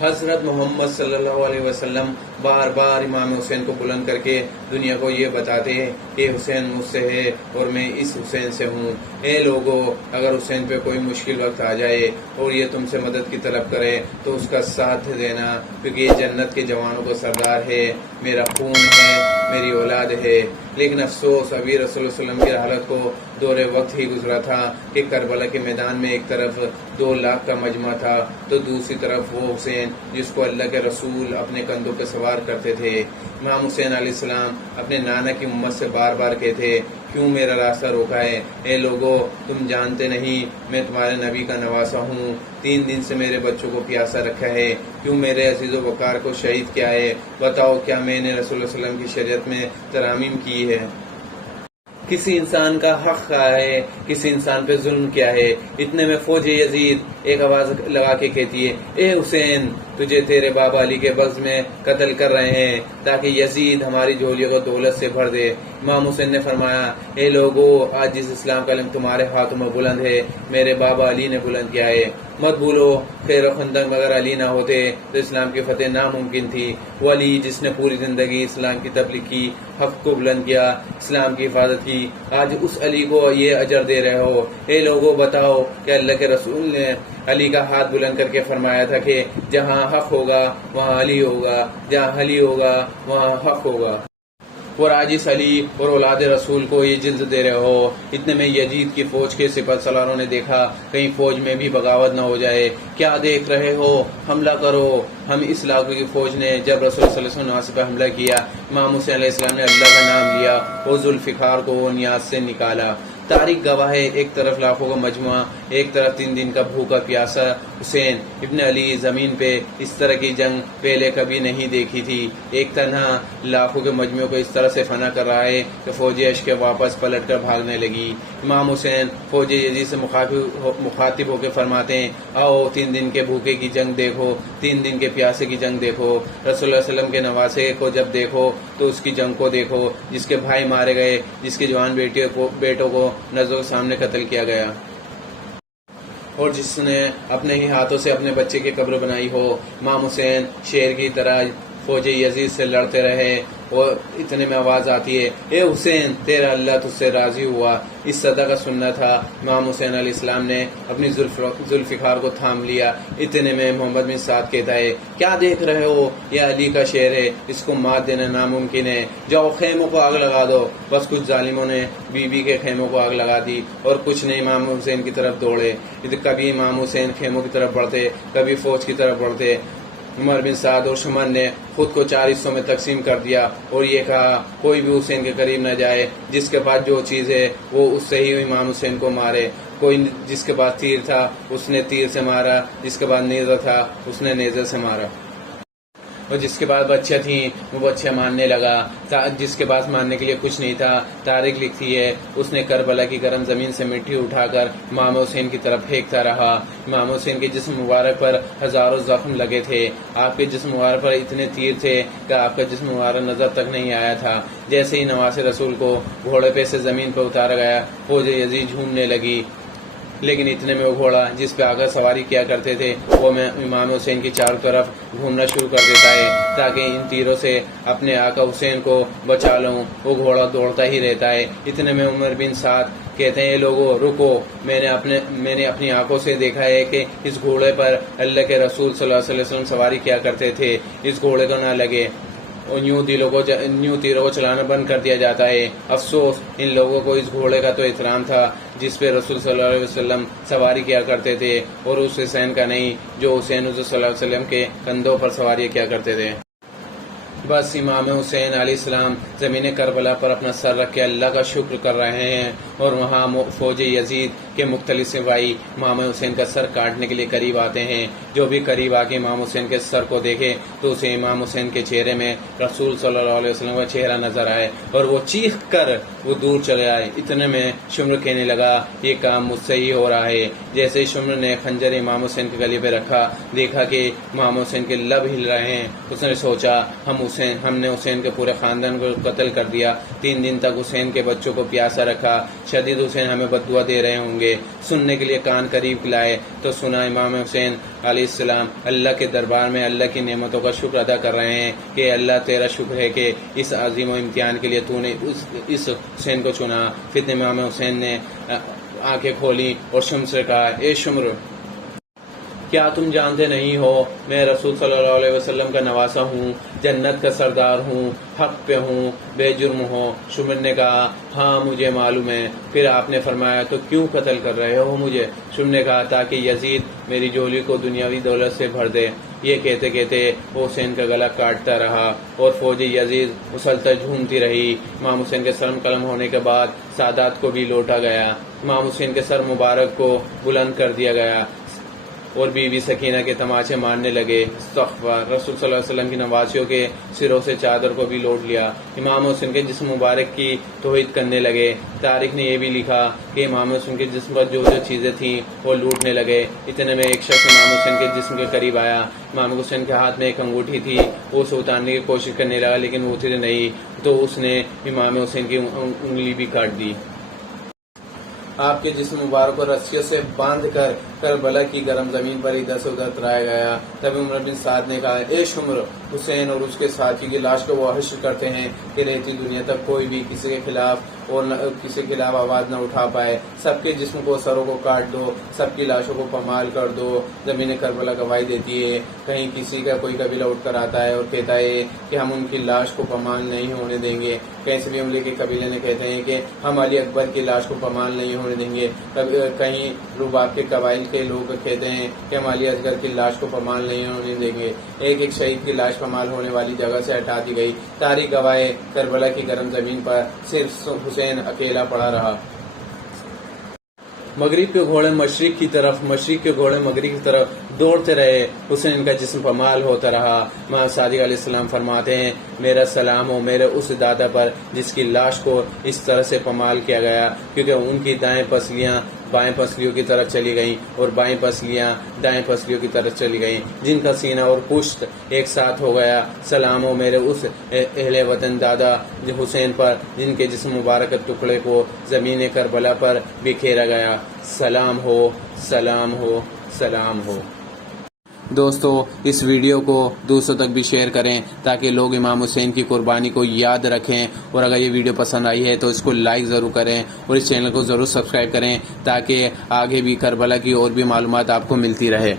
حضرت محمد صلی اللہ علیہ وسلم بار بار امام حسین کو بلند کر کے دنیا کو یہ بتاتے ہیں کہ حسین مجھ سے ہے اور میں اس حسین سے ہوں۔ اے لوگو، اگر حسین پہ کوئی مشکل وقت آ جائے اور یہ تم سے مدد کی طلب کرے تو اس کا ساتھ دینا، کیونکہ یہ جنت کے جوانوں کا سردار ہے، میرا خون ہے، میری اولاد ہے۔ لیکن افسوس، ابھی رسول اللہ علیہ وسلم کی حالت کو دور وقت ہی گزرا تھا کہ کربلا کے میدان میں ایک طرف 2 لاکھ کا مجمع تھا تو دوسری طرف وہ حسین جس کو اللہ کے رسول اپنے کندھوں پہ سوار کرتے تھے۔ امام حسین علیہ السلام اپنے نانا کی امت سے بار بار کہتے، کیوں میرا راستہ روکا ہے؟ اے لوگو، تم جانتے نہیں میں تمہارے نبی کا نواسا ہوں، 3 دن سے میرے بچوں کو پیاسا رکھا ہے، کیوں میرے عزیز و وقار کو شہید کیا ہے؟ بتاؤ، کیا میں نے رسول اللہ علیہ وسلم کی شریعت میں ترامیم کی ہے؟ کسی انسان کا حق کیا ہے، کسی انسان پہ ظلم کیا ہے؟ اتنے میں فوج یزید ایک آواز لگا کے کہتی ہے، اے حسین، تجھے تیرے بابا علی کے بغض میں قتل کر رہے ہیں تاکہ یزید ہماری جھولیوں کو دولت سے بھر دے۔ امام حسین نے فرمایا، اے لوگو، آج جس اسلام کا علم تمہارے ہاتھوں میں بلند ہے، میرے بابا علی نے بلند کیا ہے۔ مت بھولو، خیر و خندق میں اگر علی نہ ہوتے تو اسلام کی فتح ناممکن تھی۔ وہ علی جس نے پوری زندگی اسلام کی تبلیغ کی، حق کو بلند کیا، اسلام کی حفاظت کی، آج اس علی کو یہ اجر دے رہے ہو۔ اے لوگو، بتاؤ کہ اللہ کے رسول نے علی کا ہاتھ بلند کر کے فرمایا تھا کہ جہاں حق ہوگا وہاں علی ہوگا، جہاں علی ہوگا وہاں حق ہوگا، اور آج اس علی اور اولاد رسول کو یہ جلد دے رہے ہو۔ اتنے میں یزید کی فوج کے سپہ سالاروں نے دیکھا کہیں فوج میں بھی بغاوت نہ ہو جائے۔ کیا دیکھ رہے ہو، حملہ کرو۔ ہم اس علاقے کی فوج نے جب رسول صلی اللہ علیہ وسلم نواس پہ حملہ کیا، امام حسین علیہ السلام نے اللہ کا نام لیا اور ذوالفقار کو نیاز سے نکالا۔ تاریخ گواہ ہے، ایک طرف لاکھوں کا مجموعہ، ایک طرف 3 دن کا بھوکا پیاسا حسین ابن علی۔ زمین پہ اس طرح کی جنگ پہلے کبھی نہیں دیکھی تھی، ایک تنہا لاکھوں کے مجموعے کو اس طرح سے فنا کر رہا ہے کہ فوج اشک واپس پلٹ کر بھاگنے لگی۔ امام حسین فوج یزید سے مخاطب ہو کے فرماتے ہیں، آؤ 3 دن کے بھوکے کی جنگ دیکھو، 3 دن کے پیاسے کی جنگ دیکھو۔ رسول اللہ علیہ وسلم کے نواسے کو جب دیکھو تو اس کی جنگ کو دیکھو، جس کے بھائی مارے گئے، جس کے جوان بیٹوں کو نظروں کے سامنے قتل کیا گیا، اور جس نے اپنے ہی ہاتھوں سے اپنے بچے کی قبر بنائی ہو۔ امام حسین شیر کی طرح فوج یزید سے لڑتے رہے اور اتنے میں آواز آتی ہے، اے حسین، تیرا اللہ تجھ سے راضی ہوا۔ اس صدا کا سننا تھا۔ امام حسین علیہ السلام نے اپنی ذوالفقار کو تھام لیا۔ اتنے میں محمد بن سعد کہتا ہے، کیا دیکھ رہے ہو، یہ علی کا شیر ہے، اس کو مات دینا ناممکن ہے، جاؤ خیموں کو آگ لگا دو۔ بس کچھ ظالموں نے بی بی کے خیموں کو آگ لگا دی اور کچھ نے امام حسین کی طرف دوڑے۔ کبھی امام حسین خیموں کی طرف بڑھتے، کبھی فوج کی طرف بڑھتے۔ عمر بن سعد اور شمر نے خود کو 4 حصوں میں تقسیم کر دیا اور یہ کہا، کوئی بھی حسین کے قریب نہ جائے، جس کے پاس جو چیز ہے وہ اس سے ہی امام حسین کو مارے۔ کوئی جس کے پاس تیر تھا اس نے تیر سے مارا، جس کے پاس نیزہ تھا اس نے نیزے سے مارا، اور جس کے پاس بچہ تھیں وہ بچہ مارنے لگا، جس کے پاس مارنے کے لیے کچھ نہیں تھا۔ تاریخ لکھتی ہے اس نے کربلا کی گرم زمین سے مٹی اٹھا کر امام حسین کی طرف پھینکتا رہا۔ امام حسین کے جسم مبارک پر ہزاروں زخم لگے تھے، آپ کے جسم مبارک پر اتنے تیر تھے کہ آپ کا جسم مبارک نظر تک نہیں آیا تھا۔ جیسے ہی نواز رسول کو گھوڑے پہ سے زمین پہ اتارا گیا، فوج یزید جھومنے لگی، لیکن اتنے میں وہ گھوڑا جس پہ آگے سواری کیا کرتے تھے وہ میں امام حسین کی چاروں طرف گھومنا شروع کر دیتا ہے تاکہ ان تیروں سے اپنے آقا حسین کو بچا لوں۔ وہ گھوڑا دوڑتا ہی رہتا ہے۔ اتنے میں عمر بن سعد کہتے ہیں، لوگوں رکو، میں نے اپنی آنکھوں سے دیکھا ہے کہ اس گھوڑے پر اللہ کے رسول صلی اللہ علیہ وسلم سواری کیا کرتے تھے، اس گھوڑے کو نہ لگے اور یوں تیروں کو چلانا بند کر دیا جاتا ہے۔ افسوس، ان لوگوں کو اس گھوڑے کا تو احترام تھا جس پہ رسول صلی اللہ علیہ وسلم سواری کیا کرتے تھے، اور اس حسین کا نہیں جو حسین حضور صلی اللہ علیہ وسلم کے کندھوں پر سواری کیا کرتے تھے۔ بس امام حسین علیہ السلام زمین کربلا پر اپنا سر رکھ کے اللہ کا شکر کر رہے ہیں، اور وہاں فوج یزید کے مختلف سپاہی امام حسین کا سر کاٹنے کے لیے قریب آتے ہیں۔ جو بھی قریب آ کے امام حسین کے سر کو دیکھے تو اسے امام حسین کے چہرے میں رسول صلی اللہ علیہ وسلم کا چہرہ نظر آئے اور وہ چیخ کر وہ دور چلے آئے۔ اتنے میں شمر کہنے لگا، یہ کام مجھ سے ہی ہو رہا ہے۔ جیسے شمر نے خنجر امام حسین کے گلے پہ رکھا، دیکھا کہ امام حسین کے لب ہل رہے ہیں، اس نے سوچا ہم حسین ہم نے حسین کے پورے خاندان کو قتل کر دیا. 3 دن تک حسین کے بچوں کو پیاسا رکھا. شدید حسین ہمیں بددعا دے رہے ہوں گے. سننے کے لیے کان قریب لائے تو سنا امام حسین علیہ السلام اللہ کے دربار میں اللہ کی نعمتوں کا شکر ادا کر رہے ہیں کہ اللہ تیرا شکر ہے کہ اس عظیم و امتحان کے لیے تو نے اس حسین کو چنا. پھر امام حسین نے آنکھیں کھولی اور شمر سے کہا اے شمر کیا تم جانتے نہیں ہو میں رسول صلی اللہ علیہ وسلم کا نواسا ہوں, جنت کا سردار ہوں, حق پہ ہوں, بے جرم ہوں. شمر نے کہا ہاں مجھے معلوم ہے. پھر آپ نے فرمایا تو کیوں قتل کر رہے ہو مجھے؟ شمر نے کہا تاکہ یزید میری جھولی کو دنیاوی دولت سے بھر دے. یہ کہتے کہتے وہ حسین کا گلا کاٹتا رہا اور فوج یزید مسلسل جھومتی رہی. امام حسین کے سر قلم ہونے کے بعد سادات کو بھی لوٹا گیا. امام حسین کے سر مبارک کو بلند کر دیا گیا اور بی بی سکینہ کے تماچے مارنے لگے. استغفار. رسول صلی اللہ علیہ وسلم کی نواسیوں کے سروں سے چادر کو بھی لوٹ لیا. امام حسین کے جسم مبارک کی توہین کرنے لگے. تاریخ نے یہ بھی لکھا کہ امام حسین کے جسم پر جو چیزیں تھیں وہ لوٹنے لگے. اتنے میں ایک شخص امام حسین کے جسم کے قریب آیا. امام حسین کے ہاتھ میں ایک انگوٹھی تھی. وہ اسے اتارنے کی کوشش کرنے لگا لیکن وہ اتری نہیں تو اس نے امام حسین کی انگلی بھی کاٹ دی. آپ کے جسم مبارک کو رسیوں سے باندھ کر کربلا کی گرم زمین پر ادھر سے ادھر اترایا گیا. تب عمر بن سعد نے کہا اے شمر حسین اور اس کے ساتھی کی لاش کو وہ حشر کرتے ہیں کہ رہتی دنیا تک کوئی بھی کسی کے خلاف آواز نہ اٹھا پائے. سب کے جسم کو سروں کو کاٹ دو, سب کی لاشوں کو پامال کر دو. زمین کربلا گواہی دیتی ہے. کہیں کسی کا کوئی قبیلہ اٹھ کر آتا ہے اور کہتا ہے کہ ہم ان کی لاش کو پامال نہیں ہونے دیں گے. کہیں بھی عملے کے قبیلے نے کہتے ہیں کہ ہم علی اکبر کی لاش کو پامال نہیں ہونے دیں گے. کہیں رباب کے قبائل کے لوگ کہتے ہیں کہ ہم علی اصغر کی لاش کو پامال نہیں ہونے دیں گے. ایک ایک شہید کی لاش پامال ہونے والی جگہ سے ہٹا دی گئی. تاریخ گواہ کربلا کی گرم زمین پر صرف حسین اکیلا پڑا رہا. مغرب کے گھوڑے مشرق کی طرف, مشرق کے گھوڑے مغرب کی طرف دوڑتے رہے. حسین کا جسم پامال ہوتا رہا. امام صادق علیہ السلام فرماتے ہیں میرا سلام ہو میرے اس دادا پر جس کی لاش کو اس طرح سے پامال کیا گیا, کیونکہ ان کی دائیں پسلیاں بائیں پسلیوں کی طرف چلی گئیں اور بائیں پسلیاں دائیں پسلیوں کی طرف چلی گئیں جن کا سینہ اور پشت ایک ساتھ ہو گیا. سلام ہو میرے اس اہل وطن دادا حسین پر جن کے جسم مبارک ٹکڑے کو زمین کربلا پر بکھیرا گیا. سلام ہو سلام ہو سلام ہو. دوستو اس ویڈیو کو دوسروں تک بھی شیئر کریں تاکہ لوگ امام حسین کی قربانی کو یاد رکھیں. اور اگر یہ ویڈیو پسند آئی ہے تو اس کو لائک ضرور کریں اور اس چینل کو ضرور سبسکرائب کریں تاکہ آگے بھی کربلا کی اور بھی معلومات آپ کو ملتی رہے.